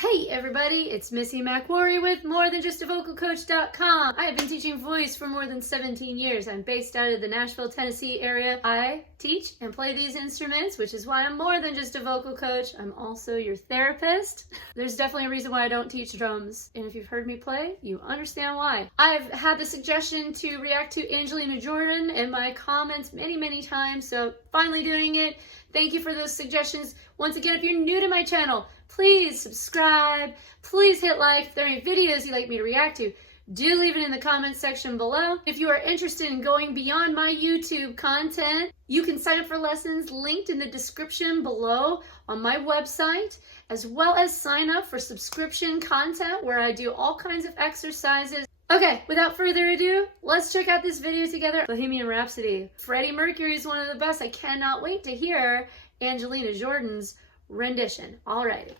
Hey everybody, it's Missy McWorry with MoreThanJustAVocalCoach.com. I have been teaching voice for more than 17 years. I'm based out of the Nashville, Tennessee area. I teach and play these instruments, which is why I'm more than just a vocal coach. I'm also your therapist. There's definitely a reason why I don't teach drums. And if you've heard me play, you understand why. I've had the suggestion to react to Angelina Jordan in my comments many times, so finally doing it. Thank you for those suggestions. Once again, if you're new to my channel, please subscribe, please hit like. If there are any videos you'd like me to react to, do leave it in the comments section below. If you are interested in going beyond my YouTube content, you can sign up for lessons linked in the description below on my website, as well as sign up for subscription content where I do all kinds of exercises. Okay, without further ado, let's check out this video together. Bohemian Rhapsody. Freddie Mercury is one of the best. I cannot wait to hear Angelina Jordan's rendition. Alrighty.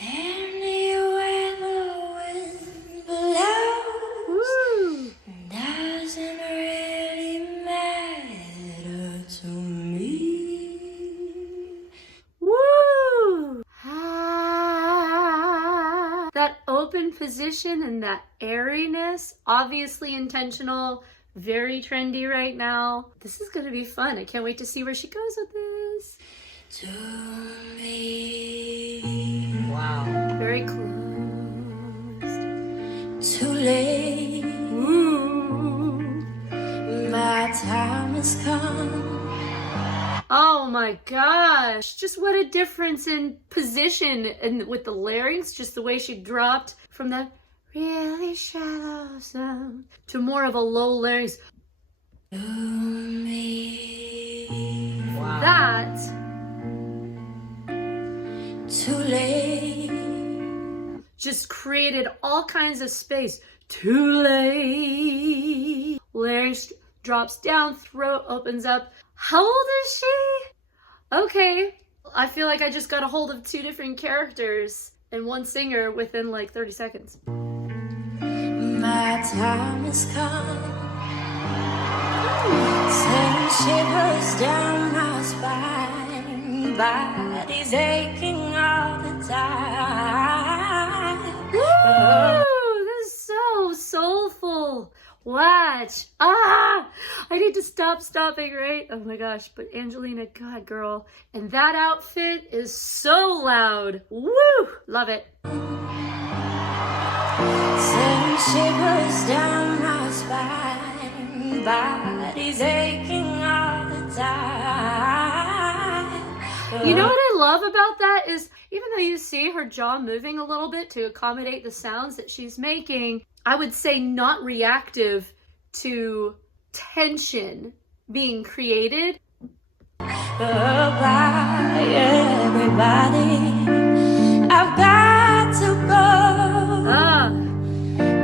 Anywhere the wind blows, Woo! doesn't really matter to me. Woo! Ah, that open position and that airiness, obviously intentional, very trendy right now. This is gonna be fun. I can't wait to see where she goes with this. To me. Wow. Very close. Too late. Ooh. My time has come. Oh my gosh. Just what a difference in position and with the larynx, just the way she dropped from that really shallow sound to more of a low larynx. To me. Wow. That. Too late. Just created all kinds of space. Too late. Larynx drops down, throat opens up. How old is she? Okay. I feel like I just got a hold of two different characters and one singer within like 30 seconds. My time has come. Send shivers down my spine. Body's aching all the time. Woo! This is so soulful. Watch. Ah! I need to stop stopping, right? Oh my gosh, but Angelina, God, girl. And that outfit is so loud. Woo! Love it. Send shivers down my spine. Body's aching all the time. You know what I love about that is, even though you see her jaw moving a little bit to accommodate the sounds that she's making, I would say not reactive to tension being created. Goodbye, everybody. I've got to go.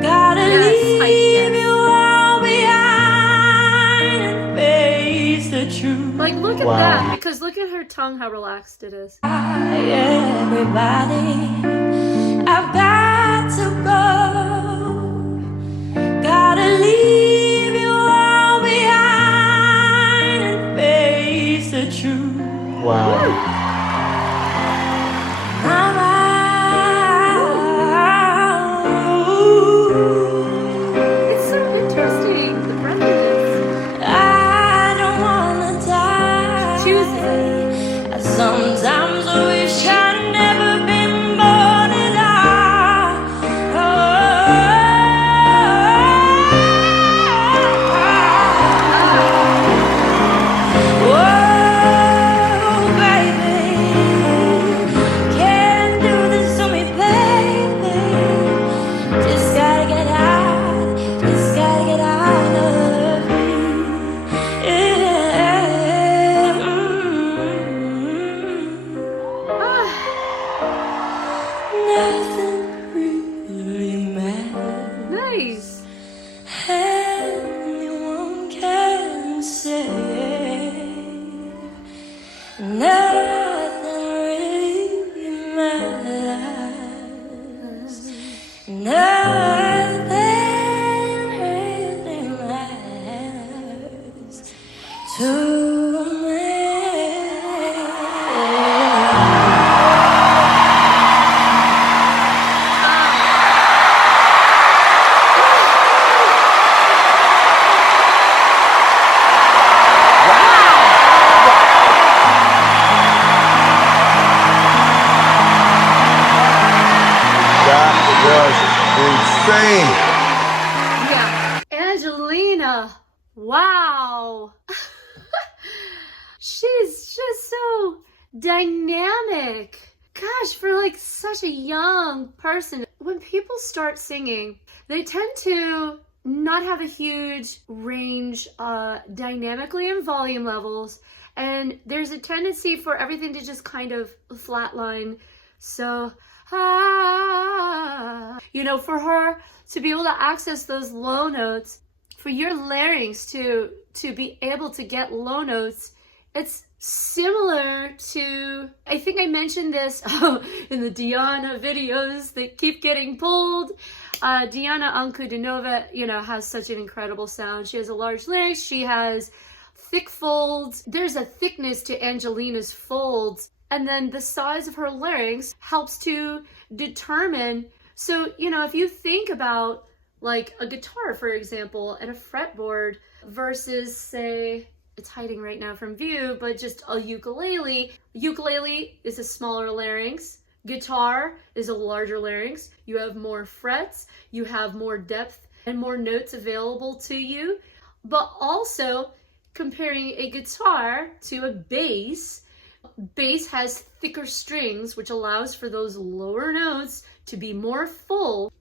Gotta leave you all behind and face the truth. Like, look at that, because look at her tongue, how relaxed it is. Everybody, I've got to go. Gotta leave you all behind and face the truth. Wow. It's so interesting, the breath of this. I don't wanna die. Choose it. I sometimes wish I'd never been born. insane. Yeah. Angelina. Wow. She's just so dynamic. Gosh, for like such a young person. When people start singing, they tend to not have a huge range dynamically in volume levels, and there's a tendency for everything to just kind of flatline. So for her to be able to access those low notes, for your larynx to be able to get low notes, it's similar to, I think I mentioned this in the Diana videos that keep getting pulled. Diana Ankudinova, has such an incredible sound. She has a large larynx. She has thick folds. There's a thickness to Angelina's folds. And then the size of her larynx helps to determine. So, if you think about like a guitar, for example, and a fretboard versus, say, it's hiding right now from view, but just a ukulele. Ukulele is a smaller larynx. Guitar is a larger larynx. You have more frets, you have more depth and more notes available to you. But also, comparing a guitar to a bass has thicker strings, which allows for those lower notes to be more full.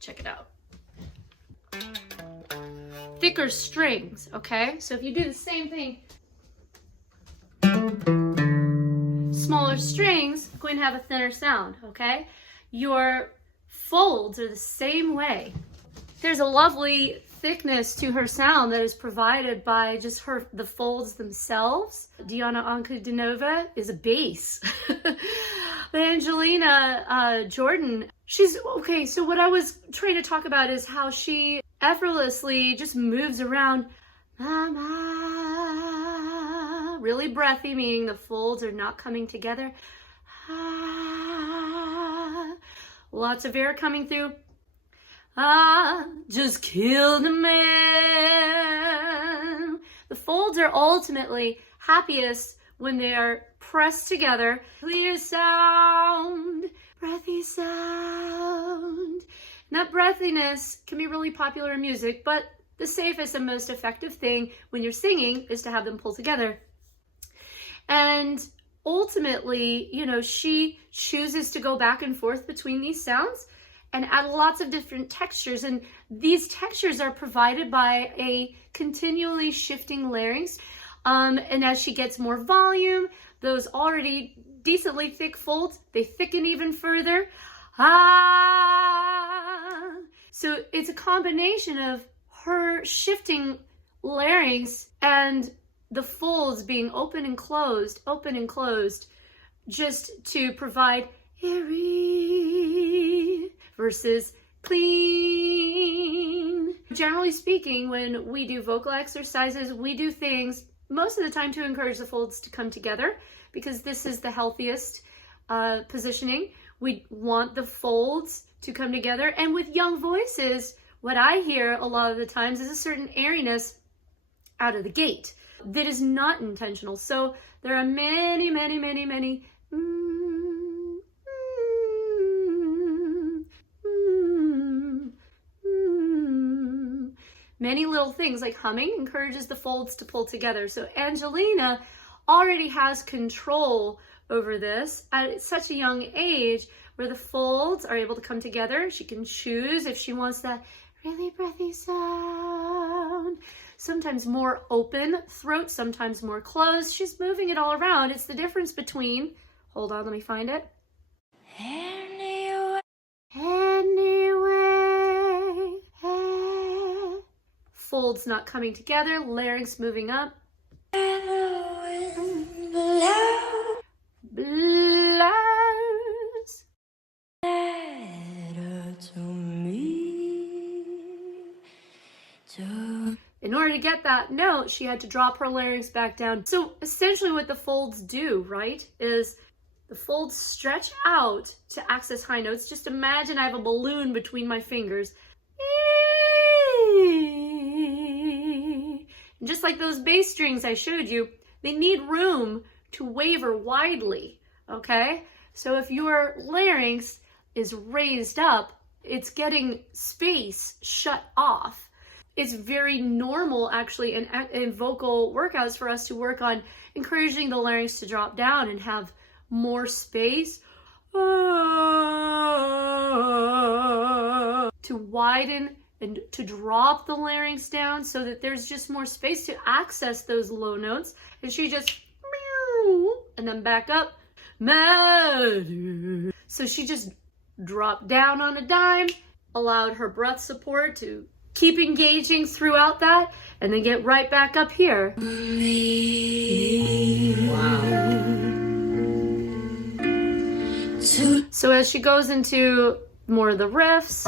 Check it out. Thicker strings, okay? So if you do the same thing, smaller strings, going to have a thinner sound, okay? Your folds are the same way. There's a lovely thickness to her sound that is provided by just the folds themselves. Diana Ankudinova is a bass. But Angelina Jordan, she's okay. So what I was trying to talk about is how she effortlessly just moves around. Really breathy, meaning the folds are not coming together. Lots of air coming through. Just killed a man. The folds are ultimately happiest when they are pressed together. Clear sound, breathy sound. And that breathiness can be really popular in music, but the safest and most effective thing when you're singing is to have them pull together. And ultimately, she chooses to go back and forth between these sounds and add lots of different textures. And these textures are provided by a continually shifting larynx. And as she gets more volume, those already decently thick folds, they thicken even further. So it's a combination of her shifting larynx and the folds being open and closed, just to provide airy versus clean. Generally speaking, when we do vocal exercises, we do things most of the time to encourage the folds to come together, because this is the healthiest positioning. We want the folds to come together. And with young voices, what I hear a lot of the times is a certain airiness out of the gate that is not intentional. So there are many many little things, like humming encourages the folds to pull together. So Angelina already has control over this at such a young age, where the folds are able to come together. She can choose if she wants that really breathy sound, sometimes more open throat, sometimes more closed. She's moving it all around. It's the difference between, hold on, let me find it. Anyway. Folds not coming together, larynx moving up. Blows. In order to get that note, she had to drop her larynx back down. So essentially what the folds do, right, is the folds stretch out to access high notes. Just imagine I have a balloon between my fingers. And just like those bass strings I showed you, they need room to waver widely, okay? So if your larynx is raised up, it's getting space shut off. It's very normal, actually, in vocal workouts for us to work on encouraging the larynx to drop down and have more space to widen and to drop the larynx down so that there's just more space to access those low notes. And she just and then back up. So she just dropped down on a dime, allowed her breath support to keep engaging throughout that, and then get right back up here. So as she goes into more of the riffs,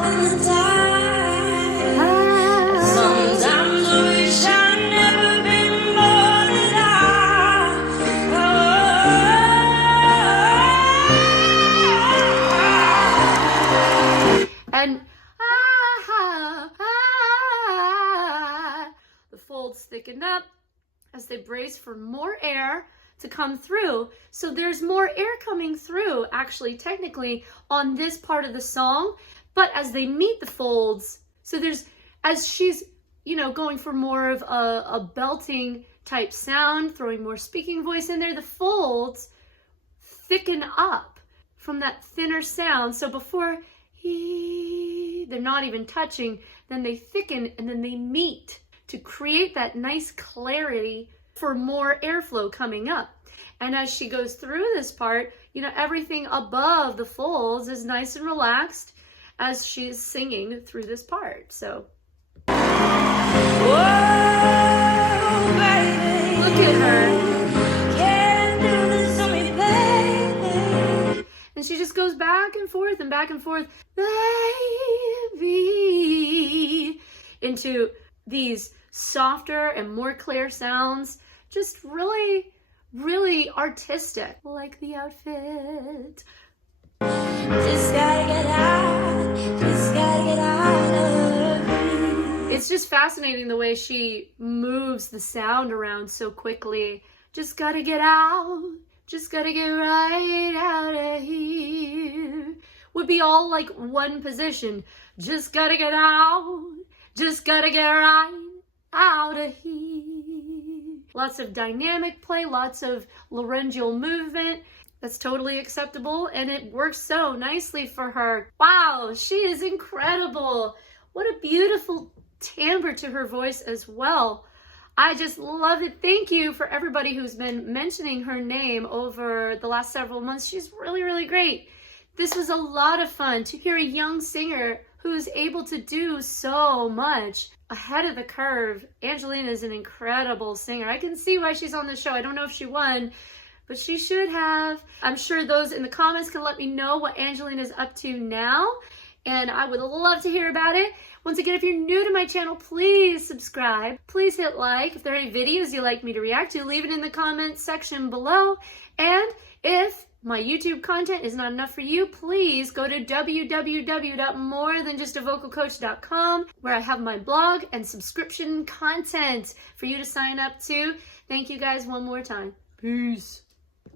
Sometimes I wish I'd never been born at all. and the folds thicken up as they brace for more air to come through. So there's more air coming through, actually, technically, on this part of the song. But as they meet the folds, so there's, as she's, going for more of a belting type sound, throwing more speaking voice in there, the folds thicken up from that thinner sound. So before they're not even touching, then they thicken and then they meet to create that nice clarity for more airflow coming up. And as she goes through this part, everything above the folds is nice and relaxed as she's singing through this part. So Whoa, baby. look at her. Can't do this to me, baby. And she just goes back and forth, baby, into these softer and more clear sounds. Just really, really artistic. Like the outfit. Just gotta get out of here. It's just fascinating the way she moves the sound around so quickly. Just gotta get out. Just gotta get right out of here. Would be all like one position. Just gotta get out. Just gotta get right out of here. Lots of dynamic play, lots of laryngeal movement. That's totally acceptable, and it works so nicely for her. Wow, she is incredible. What a beautiful timbre to her voice as well. I just love it. Thank you for everybody who's been mentioning her name over the last several months. She's really, really great. This was a lot of fun to hear a young singer who's able to do so much ahead of the curve. Angelina is an incredible singer. I can see why she's on the show. I don't know if she won, but she should have. I'm sure those in the comments can let me know what Angelina's up to now, and I would love to hear about it. Once again, if you're new to my channel, please subscribe. Please hit like. If there are any videos you'd like me to react to, leave it in the comments section below. And if my YouTube content is not enough for you, please go to www.morethanjustavocalcoach.com, where I have my blog and subscription content for you to sign up to. Thank you guys one more time. Peace.